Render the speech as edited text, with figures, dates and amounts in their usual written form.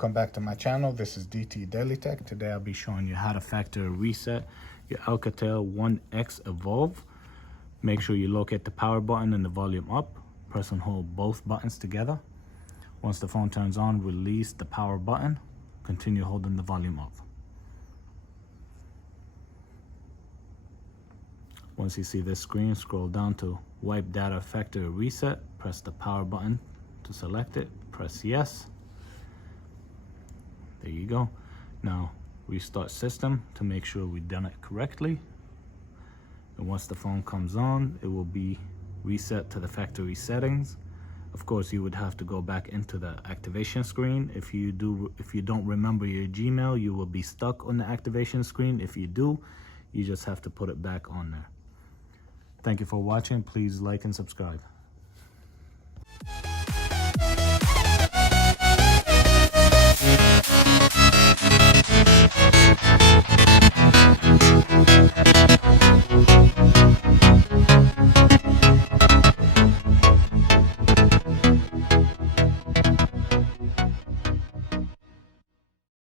Welcome back to my channel. This is DailyTech. Today I'll be showing you how to factory reset your Alcatel 1X Evolve. Make sure you locate the power button and the volume up. Press and hold both buttons together. Once the phone turns on, release the power button. Continue holding the volume up. Once you see this screen, scroll down to Wipe Data Factory Reset. Press the power button to select it. Press yes. There you go. Now restart system to make sure we've done it correctly. And once the phone comes on, it will be reset to the factory settings. Of course, you would have to go back into the activation screen. If you don't remember your Gmail, you will be stuck on the activation screen. If you do, you just have to put it back on there. Thank you for watching. Please like and subscribe.